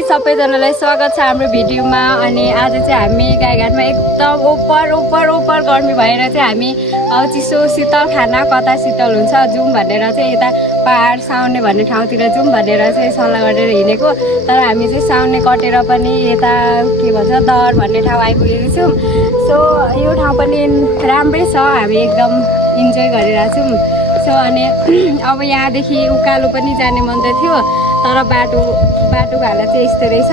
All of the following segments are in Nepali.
गाइस सबैजनालाई स्वागत छ हाम्रो भिडियोमा। अनि आज चाहिँ हामी गाईघाटमा एकदम ओपर गर्मी भएर चाहिँ हामी चिसो शीतल खाना कता शीतल हुन्छ जाउँ भनेर चाहिँ यता पहाड साउने भन्ने ठाउँतिर जाउँ भनेर चाहिँ सल्लाह गरेर हिँडेको। तर हामी चाहिँ साउने कटेर पनि यता के भन्छ दर भन्ने ठाउँ आइपुगेको छौँ। सो यो ठाउँ पनि राम्रै छ, हामी एकदम इन्जोय गरिरहेको छौँ। सो अनि अब यहाँदेखि उकालो पनि जाने मन त थियो, तर बाटोको हालत चाहिँ यस्तो रहेछ।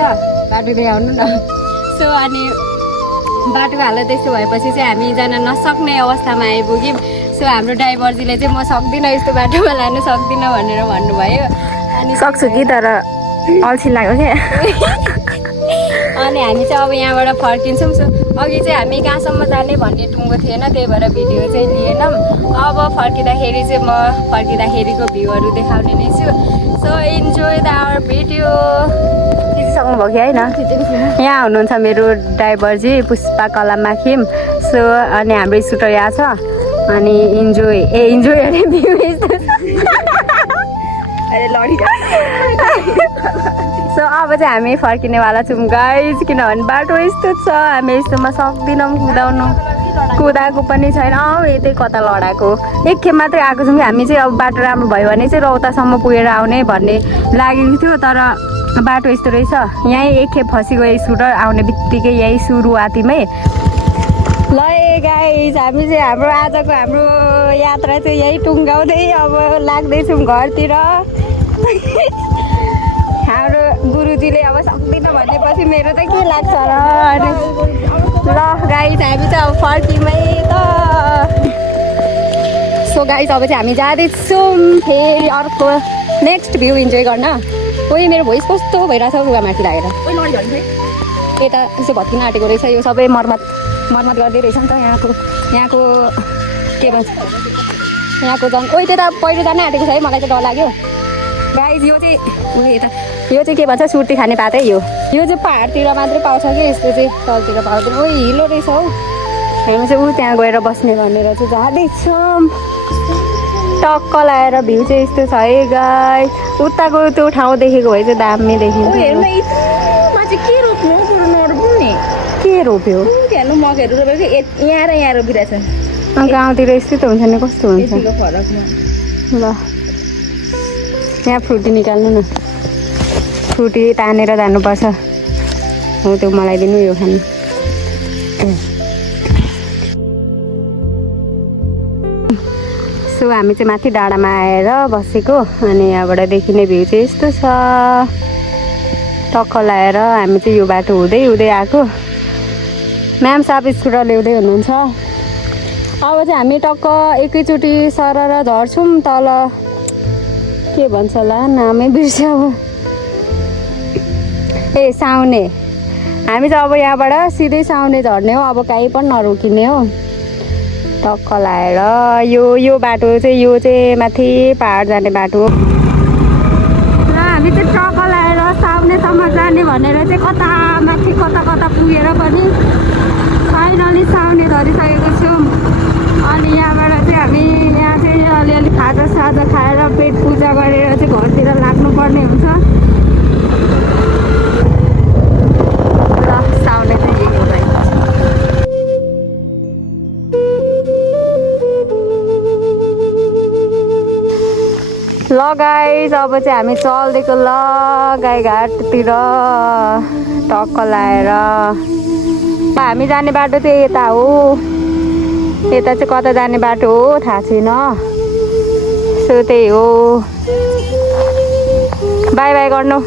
बाटो देखाउनु न। सो अनि बाटोको हालत यस्तो भएपछि चाहिँ हामी जान नसक्ने अवस्थामा आइपुग्यौँ। सो हाम्रो ड्राइभरजीले चाहिँ म सक्दिनँ यस्तो बाटोमा लानु सक्दिनँ भनेर भन्नुभयो। अनि सक्छु कि तर अल्छी लाग्यो क्या। अनि हामी चाहिँ अब यहाँबाट फर्किन्छौँ। सो अघि चाहिँ हामी कहाँसम्म जाने भन्ने टुङ्गो थिएन, त्यही भएर भिडियो चाहिँ लिएनौँ। अब फर्किँदाखेरि चाहिँ म फर्किँदाखेरिको भ्यूहरू देखाउने नै छु। So enjoy the our video. सक्नुभयो कि होइन? यहाँ हुनुहुन्छ मेरो ड्राइभरजी पुष्पा कला माखिम। सो अनि हाम्रो स्कुटर यहाँ छ। अनि इन्जोय अरे भ्यू यस्तो सो अब चाहिँ हामी फर्किनेवाला छौँ गाइज, किनभने बाटो यस्तो छ, हामी यस्तोमा सक्दैनौँ कुदाएको पनि छैन। यतै कता लडाएको एक खेप मात्रै आएको छौँ कि हामी चाहिँ। अब बाटो राम्रो भयो भने चाहिँ रौतासम्म पुगेर आउने भन्ने लागेको थियो, तर बाटो यस्तो रहेछ। यहीँ एक खेप फसिगयो स्कुटर, आउने बित्तिकै यहीँ सुरुवातीमै। ल गाइज हामी चाहिँ हाम्रो यात्रा चाहिँ यही टुङ्गाउँदै अब लाग्दैछौँ घरतिर। हाम्रो गुरुजीले अब सक्दिनँ भनेपछि मेरो त के लाग्छ र। ल गाइज हामी चाहिँ अब फर्किमै त। सो गाइज अब चाहिँ हामी जाँदैछौँ फेरि अर्को नेक्स्ट भ्यू इन्जोय गर्न। कोही मेरो भोइस कस्तो भइरहेछ रुगामाथि लागेर। यता यसो भत्किन आँटेको रहेछ, यो सबै मर्मत गर्दै रहेछ नि त। यहाँको के भन्छ यहाँको त्यता पहिरो जान आँटेको छ है, मलाई चाहिँ डर लाग्यो गाइज। यो चाहिँ के भन्छ सुर्ती खाने पातै यो चाहिँ पहाडतिर मात्रै पाउँछ कि यस्तो चाहिँ तलतिर पाउँदैन। हिलो रहेछ हौ। हामी चाहिँ त्यहाँ गएर बस्ने भनेर चाहिँ जाँदैछौँ। टक्क लगाएर भ्यू चाहिँ यस्तो छ है गाइस। उताको त्यो ठाउँ देखेको भए चाहिँ दामी देखिन्छ। के रोप्यो यहाँ रोपिरहेछ। गाउँतिर यस्तै त हुन्छ नि, कस्तो हुन्छ ल। यहाँ फ्रुटी निकाल्नु न, फ्रुटी तानेर जानुपर्छ। हो त्यो मलाई दिनु यो खानु। सो हामी चाहिँ माथि डाँडामा आएर बसेको। अनि यहाँबाट देखिने भ्यू चाहिँ यस्तो छ। टक्क लगाएर हामी चाहिँ यो बाटो हुँदै आएको। म्याम साहब स्कुटर ल्याउँदै हुनुहुन्छ। अब चाहिँ हामी टक्क एकैचोटि सरर झर्छौँ तल। के भन्छ होला नामै बिर्स्यो अब। ए साउने। हामी चाहिँ अब यहाँबाट सिधै साउने झर्ने हो, अब कहीँ पनि नरोकिने हो। टक्क लगाएर यो बाटो चाहिँ यो चाहिँ माथि पहाड जाने बाटो हो। र हामी चाहिँ टक्क लगाएर साउनेसम्म जाने भनेर चाहिँ कता पुगेर पनि फाइनली साउने धरिसकेको छौँ। अनि यहाँबाट चाहिँ हामी यहाँ चाहिँ अलिअलि खाजा खाएर पेट पूजा गरेर चाहिँ घरतिर लाग्नुपर्ने हुन्छ। ल साउने चाहिँ यही हो भाइ। ल गाइस अब चाहिँ हामी चल्दिएको ल गाईघाटतिर टक्क लगाएर। हामी जाने बाटो चाहिँ यता हो। यता चाहिँ कता जाने बाटो हो थाहा छैन। सो त्यही हो। बाई बाई गर्नु।